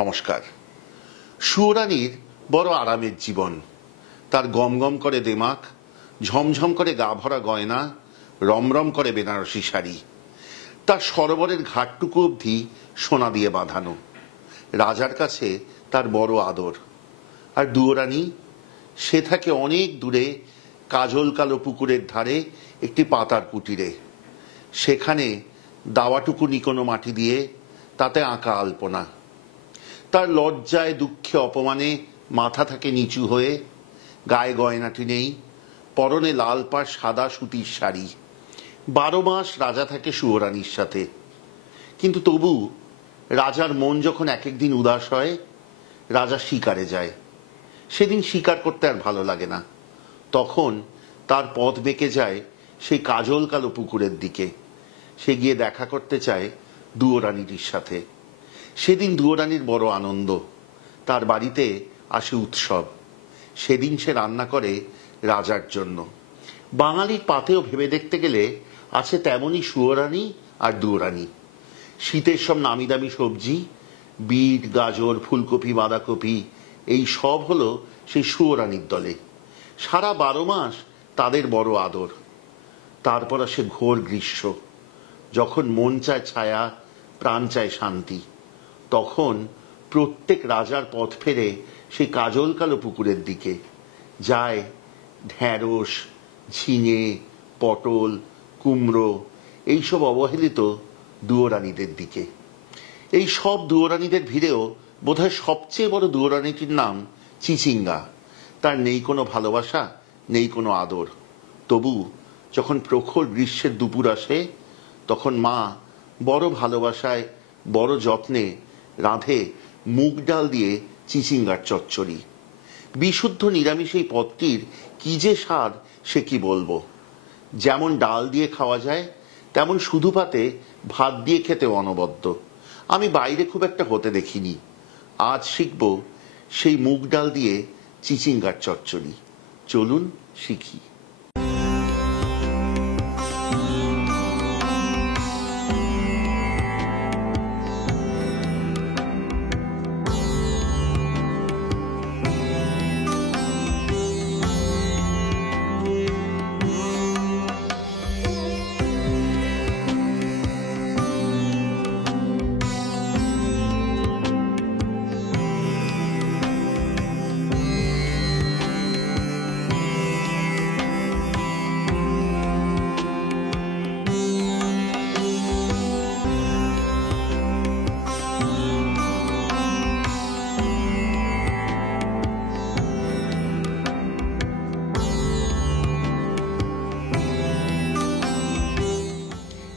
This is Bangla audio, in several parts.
নমস্কার। সুয়োরানীর বড় আরামের জীবন। তার গম গম করে দেমাক, ঝমঝম করে গা ভরা গয়না, রমরম করে বেনারসি শাড়ি। তার সরোবরের ঘাটটুকু অবধি সোনা দিয়ে বাঁধানো। রাজার কাছে তার বড় আদর। আর দুয়োরানী, সে থাকে অনেক দূরে কাজল কালো পুকুরের ধারে একটি পাতার কুটিরে। সেখানে দাওয়াটুকু নিকোনো মাটি দিয়ে, তাতে আঁকা আলপনা। তার লজ্জায় দুঃখে অপমানে মাথা থাকে নিচু হয়ে, গায়ে গয়নাটি নেই, পরনে লাল পাড় সাদা সুতির শাড়ি। 12 মাস রাজা থাকে সুয়োরানীর সাথে। কিন্তু তবু রাজার মন যখন এক একদিন উদাস হয়, রাজা শিকারে যায়। সেদিন শিকার করতে আর ভালো লাগে না। তখন তার পথ বেঁকে যায় সেই কাজল কালো পুকুরের দিকে। সে গিয়ে দেখা করতে চায় দুয়োরানীটির সাথে। সেদিন দুয়োরানীর বড় আনন্দ। তার বাড়িতে আসে উৎসব। সেদিন সে রান্না করে রাজার জন্য। বাঙালির পাতেও ভেবে দেখতে গেলে আছে তেমনই সুয়োরানী আর দুয়োরানী। শীতের সব নামি দামি সবজি, বিট, গাজর, ফুলকপি, বাঁধাকপি, এই সব হলো সেই সুয়োরানীর দলে। সারা 12 মাস তাদের বড় আদর। তারপর আসে ঘোর গ্রীষ্ম, যখন মন চায় ছায়া, প্রাণ চায় শান্তি। তখন প্রত্যেক রাজার পথ ফেরে সেই কাজল কালো পুকুরের দিকে। যায় ঢ্যাঁড়স, ঝিঙে, পটল, কুমড়ো, এইসব অবহেলিত দুয়োরানীদের দিকে। এই সব দুয়োরানীদের ভিড়েও বোধহয় সবচেয়ে বড় দুয়োরানীটির নাম চিচিঙ্গা। তার নেই কোনো ভালোবাসা, নেই কোনো আদর। তবু যখন প্রখর গ্রীষ্মের দুপুর আসে, তখন মা বড় ভালোবাসায়, বড় যত্নে রাঁধে মুগ ডাল দিয়ে চিচিঙ্গার চচ্চড়ি। বিশুদ্ধ নিরামিষ এই পদটির কি যে স্বাদ, সে কি বলবো। যেমন ডাল দিয়ে খাওয়া যায়, তেমন শুধু পাতে ভাত দিয়ে খেতে অনবদ্য। আমি বাইরে খুব একটা হতে দেখিনি। আজ শিখব সেই মুগ ডাল দিয়ে চিচিঙ্গার চচ্চড়ি। চলুন শিখি।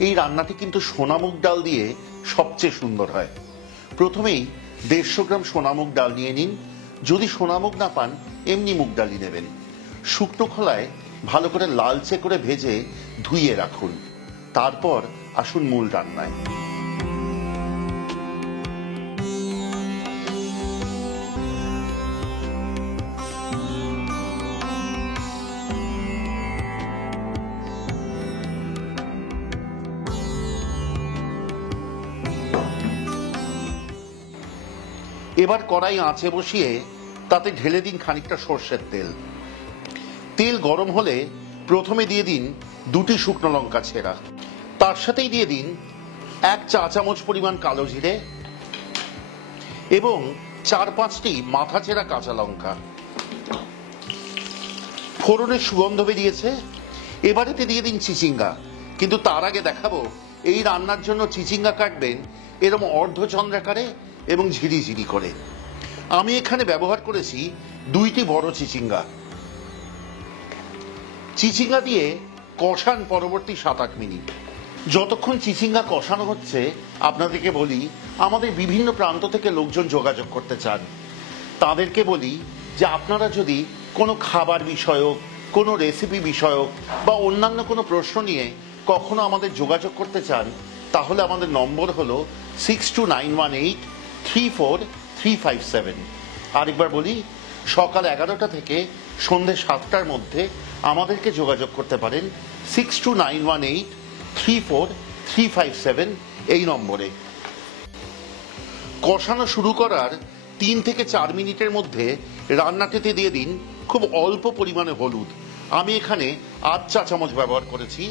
এই রান্নাটি কিন্তু সোনা মুগ ডাল দিয়ে সবচেয়ে সুন্দর হয়। প্রথমেই 150 গ্রাম সোনা মুগ ডাল নিয়ে নিন। যদি সোনা মুগ না পান, এমনি মুগ ডালই নেবেন। শুকনো খোলায় ভালো করে লালচে করে ভেজে ধুইয়ে রাখুন। তারপর আসুন মূল রান্নায়। এবার কড়াই আঁচে বসিয়ে তাতে ঢেলে দিন খানিকটা সর্ষের তেল। তেল গরম হলে প্রথমে দিয়ে দিন 2টি শুকনো লঙ্কা ছেঁড়া। তার সাথেই দিয়ে দিন 1 চা চামচ পরিমাণ কালো জিরে এবং 4-5টি মাথা ছেঁড়া কাঁচা লঙ্কা। ফোড়নের সুগন্ধ বেরিয়েছে। এবারেতে দিয়ে দিন চিচিঙ্গা। কিন্তু তার আগে দেখাবো এই রান্নার জন্য চিচিঙ্গা কাটবেন এরকম অর্ধচন্দ্রাকারে এবং ঝিরিঝিরি করে। আমি এখানে ব্যবহার করেছি 2টি বড় চিচিঙ্গা। চিচিঙ্গা দিয়ে কষান পরবর্তী 7-8 মিনিট। যতক্ষণ চিচিঙ্গা কষানো হচ্ছে, আপনাদেরকে বলি আমাদের বিভিন্ন প্রান্ত থেকে লোকজন যোগাযোগ করতে চান। তাদেরকে বলি যে আপনারা যদি কোনো খাবার বিষয়ক, কোনো রেসিপি বিষয়ক বা অন্যান্য কোনো প্রশ্ন নিয়ে কখনো আমাদের যোগাযোগ করতে চান, তাহলে আমাদের নম্বর হলো 6291834357। আরেকবার বলি, সকাল 11টা থেকে সন্ধ্যে 7টার মধ্যে আমাদেরকে যোগাযোগ করতে পারেন 6291834357 এই নম্বরে। কষানো শুরু করার 3 থেকে 4 মিনিটের মধ্যে রান্নাটিতে দিয়ে দিন খুব অল্প পরিমাণে হলুদ। আমি এখানে 8 চা চামচ ব্যবহার করেছি,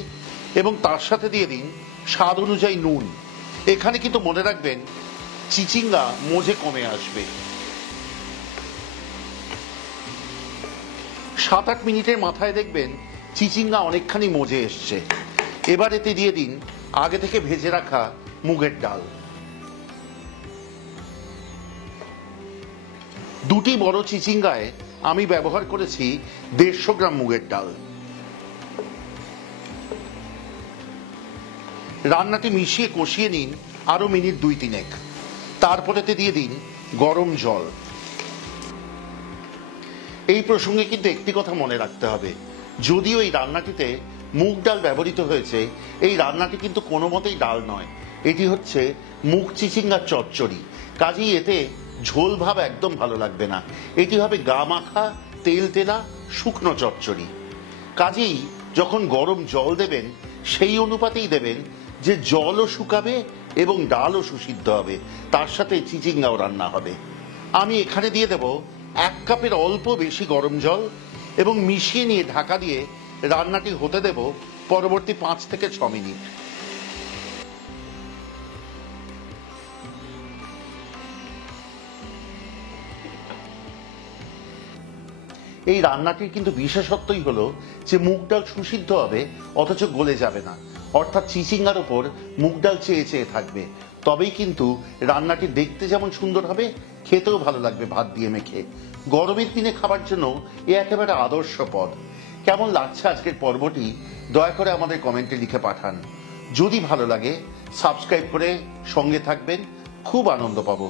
এবং তার সাথে দিয়ে দিন স্বাদ অনুযায়ী নুন। এখানে কিন্তু মনে রাখবেন চিচিঙ্গা মজে কমে আসবে। 7-8 মিনিটের মাথায় দেখবেন চিচিঙ্গা অনেকখানি মজে এসছে। এবার এতে দিয়ে দিন আগে থেকে ভেজে রাখা মুগের ডাল। 2টি বড় চিচিঙ্গায় আমি ব্যবহার করেছি 150 গ্রাম মুগের ডাল। রান্নাটি মিশিয়ে কষিয়ে নিন আরো মিনিট 2-3। তারপরেতে দিয়ে দিন গরম জল। এই প্রসঙ্গে কিন্তু একটি কথা মনে রাখতে হবে, যদিও এই রান্নাটিতে মুগ ডাল ব্যবহৃত হয়েছে, এই রান্নাটি কিন্তু কোনো মতেই ডাল নয়। এটি হচ্ছে মুগ চিচিঙ্গার চচ্চড়ি। কাজেই এতে ঝোল ভাব একদম ভালো লাগবে না। এটি হবে গা মাখা তেল তেলা শুকনো চচ্চড়ি। কাজেই যখন গরম জল দেবেন সেই অনুপাতেই দেবেন যে জলও শুকাবে এবং ডালও সুসিদ্ধ হবে, তার সাথে চিচিঙ্গাও রান্না হবে। আমি এখানে দিয়ে দেব 1 কাপের অল্প বেশি গরম জল, এবং মিশিয়ে নিয়ে ঢাকা দিয়ে রান্নাটি হতে দেব পরবর্তী 5 থেকে 6 মিনিট। এই রান্নাটির কিন্তু বিশেষত্বই হলো যে মুগ ডাল সুসিদ্ধ হবে অথচ গলে যাবে না, অর্থাৎ চিচিঙ্গার উপর মুগ ডাল চেয়ে চেয়ে থাকবে। তবেই কিন্তু রান্নাটি দেখতে যেমন সুন্দর হবে, খেতেও ভালো লাগবে ভাত দিয়ে মেখে। গরমের দিনে খাবার জন্য এ একেবারে আদর্শ পদ। কেমন লাগছে আজকের পর্বটি দয়া করে আমাদের কমেন্টে লিখে পাঠান। যদি ভালো লাগে সাবস্ক্রাইব করে সঙ্গে থাকবেন, খুব আনন্দ পাবো।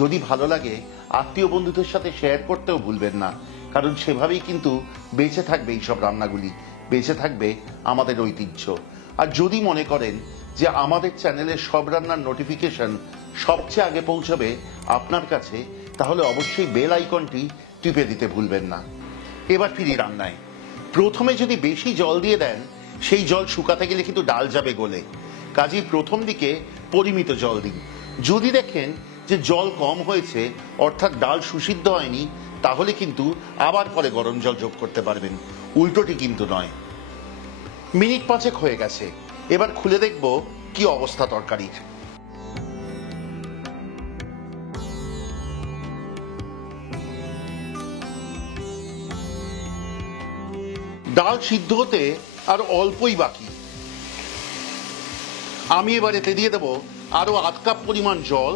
যদি ভালো লাগে আত্মীয় বন্ধুদের সাথে শেয়ার করতেও ভুলবেন না, কারণ সেভাবেই কিন্তু বেঁচে থাকবে এইসব রান্নাগুলি, বেঁচে থাকবে আমাদের ঐতিহ্য। আর যদি মনে করেন যে আমাদের চ্যানেলের সব রান্নার নোটিফিকেশন সবচেয়ে আগে পৌঁছবে আপনার কাছে, তাহলে অবশ্যই বেল আইকনটি টিপে দিতে ভুলবেন না। এবার ফিরি রান্নায়। প্রথমে যদি বেশি জল দিয়ে দেন সেই জল শুকাতে গেলে কিন্তু ডাল যাবে গলে। কাজেই প্রথম দিকে পরিমিত জল দিন। যদি দেখেন যে জল কম হয়েছে, অর্থাৎ ডাল সুসিদ্ধ হয়নি, তাহলে কিন্তু আবার পরে গরম জল যোগ করতে পারবেন, উল্টোটি কিন্তু নয়। মিনিট 5 হয়ে গেছে। এবার খুলে দেখব কি অবস্থা তরকারির। ডাল সিদ্ধ হতে আর অল্পই বাকি। আমি এবার এতে দিয়ে দেব আরো 1/2 কাপ পরিমাণ জল,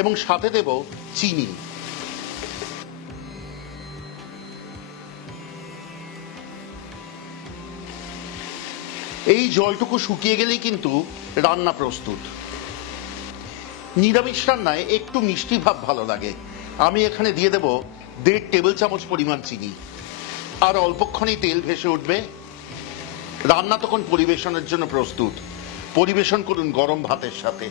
এবং সাথে দেব চিনি। এই জলটুকু শুকিয়ে গেলেই কিন্তু রান্না প্রস্তুত। নিরামিষ রান্নায় একটু মিষ্টি ভাব ভালো লাগে। আমি এখানে দিয়ে দেব 1.5 টেবিল চামচ পরিমাণ চিনি। আর অল্পক্ষণেই তেল ভেসে উঠবে। রান্না তখন পরিবেশনের জন্য প্রস্তুত। পরিবেশন করুন গরম ভাতের সাথে।